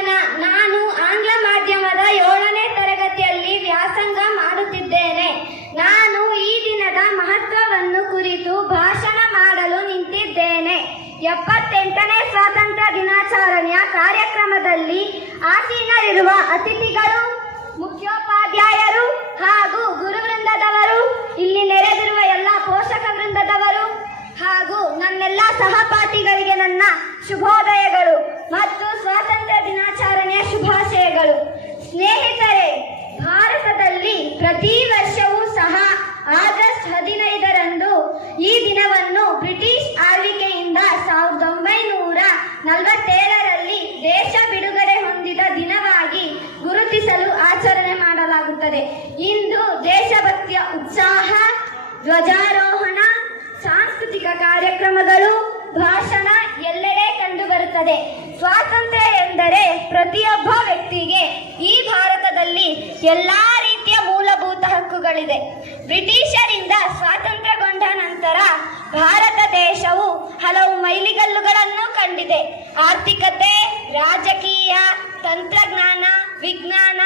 ಜೀವನ. ನಾನು ಆಂಗ್ಲ ಮಾಧ್ಯಮದ 7ನೇ ತರಗತಿಯಲ್ಲಿ ವ್ಯಾಸಂಗ ಮಾಡುತ್ತಿದ್ದೇನೆ. ನಾನು ಈ ದಿನದ ಮಹತ್ವವನ್ನು ಕುರಿತು ಭಾಷಣ ಮಾಡಲು ನಿಂತಿದ್ದೇನೆ. 78ನೇ ಸ್ವಾತಂತ್ರ್ಯ ದಿನಾಚರಣೆಯ ಕಾರ್ಯಕ್ರಮದಲ್ಲಿ ಆಸೀನರಿರುವ ಅತಿಥಿಗಳು, ಮುಖ್ಯೋಪಾಧ್ಯಾಯರು ಹಾಗೂ ಗುರುವೃಂದದವರು, ಇಲ್ಲಿ ನೆರೆದಿರುವ ಎಲ್ಲ ಪೋಷಕ ವೃಂದದವರು ಹಾಗೂ ನನ್ನೆಲ್ಲ ಸಹಪಾಠಿಗಳಿಗೆ ನನ್ನ ಶುಭೋದಯಗಳು ಮತ್ತು ಸ್ವಾತಂತ್ರ್ಯ ದಿನಾಚರಣೆಯ ಶುಭಾಶಯಗಳು. ಸ್ನೇಹಿತರೆ, ಭಾರತದಲ್ಲಿ ಪ್ರತಿ ವರ್ಷವೂ ಸಹ ಆಗಸ್ಟ್ 15ರಂದು ಈ ದಿನವನ್ನು ಬ್ರಿಟಿಷ್ ಆಳ್ವಿಕೆಯಿಂದ 1947ರಲ್ಲಿ ದೇಶ ಬಿಡುಗಡೆ ಹೊಂದಿದ ದಿನವಾಗಿ ಗುರುತಿಸಲು ಆಚರಣೆ ಮಾಡಲಾಗುತ್ತದೆ. ಇಂದು ದೇಶಭಕ್ತಿಯ ಉತ್ಸಾಹ, ಧ್ವಜಾರೋಹಣ, ಸಾಂಸ್ಕೃತಿಕ ಕಾರ್ಯಕ್ರಮಗಳು, ಭಾಷಣ ಎಲ್ಲೆಡೆ ಕಂಡುಬರುತ್ತದೆ. ಸ್ವಾತಂತ್ರ್ಯ ಎಂದರೆ ಪ್ರತಿಯೊಬ್ಬ ವ್ಯಕ್ತಿಗೆ ಈ ಭಾರತದಲ್ಲಿ ಎಲ್ಲಾ ರೀತಿಯ ಮೂಲಭೂತ ಹಕ್ಕುಗಳಿದೆ. ಬ್ರಿಟಿಷರಿಂದ ಸ್ವಾತಂತ್ರ್ಯಗೊಂಡ ನಂತರ ಭಾರತ ದೇಶವು ಹಲವು ಮೈಲಿಗಲ್ಲುಗಳನ್ನು ಕಂಡಿದೆ. ಆರ್ಥಿಕತೆ, ರಾಜಕೀಯ, ತಂತ್ರಜ್ಞಾನ, ವಿಜ್ಞಾನ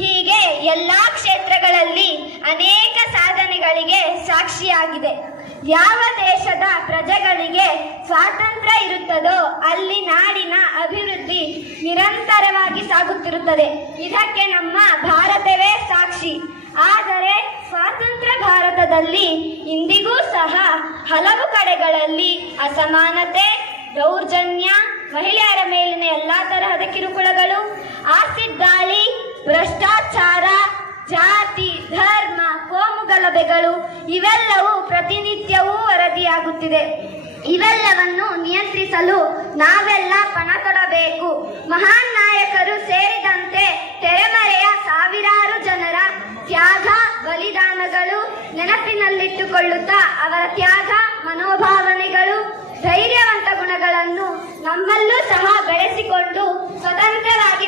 ಹೀಗೆ ಎಲ್ಲಾ ಕ್ಷೇತ್ರಗಳಲ್ಲಿ ಅನೇಕ ಸಾಧನೆಗಳಿಗೆ ಸಾಕ್ಷಿಯಾಗಿದೆ. ಯಾವ ದೇಶದ ಪ್ರಜೆಗಳಿಗೆ ಸ್ವಾತಂತ್ರ್ಯ ಇರುತ್ತದೋ ಅಲ್ಲಿ ನಾಡಿನ ಅಭಿವೃದ್ಧಿ ನಿರಂತರವಾಗಿ ಸಾಗುತ್ತಿರುತ್ತದೆ. ಇದಕ್ಕೆ ನಮ್ಮ ಭಾರತವೇ ಸಾಕ್ಷಿ. ಆದರೆ ಸ್ವಾತಂತ್ರ್ಯ ಭಾರತದಲ್ಲಿ ಇಂದಿಗೂ ಸಹ ಹಲವು ಕಡೆಗಳಲ್ಲಿ ಅಸಮಾನತೆ, ದೌರ್ಜನ್ಯ, ಮಹಿಳೆಯರ ಮೇಲಿನ ಎಲ್ಲಾ ತರಹದ ಕಿರುಕುಳಗಳು, ಆಸಿಡ್ ದಾಳಿ, ಭ್ರಷ್ಟಾಚಾರ, ಜಾತಿ, ಧರ್ಮ, ಕೋಮುಗಲಭೆಗಳು ಇವೆಲ್ಲವೂ ಪ್ರತಿನಿತ್ಯವೂ ವರದಿಯಾಗುತ್ತಿದೆ. ಇವೆಲ್ಲವನ್ನು ನಿಯಂತ್ರಿಸಲು ನಾವೆಲ್ಲ ಪಣ ತೊಡಬೇಕು. ಮಹಾನ್ ನಾಯಕರು ಸೇರಿದಂತೆ ತೆರೆಮರೆಯ ಸಾವಿರಾರು ಜನರ ತ್ಯಾಗ, ಬಲಿದಾನಗಳು ನೆನಪಿನಲ್ಲಿಟ್ಟುಕೊಳ್ಳುತ್ತಾ ಅವರ ತ್ಯಾಗ ಮನೋಭಾವನೆಗಳು, ಧೈರ್ಯವಂತ ಗುಣಗಳನ್ನು ನಮ್ಮಲ್ಲೂ ಸಹ ಬೆಳೆಸಿಕೊಂಡು ಸ್ವತಂತ್ರವಾಗಿ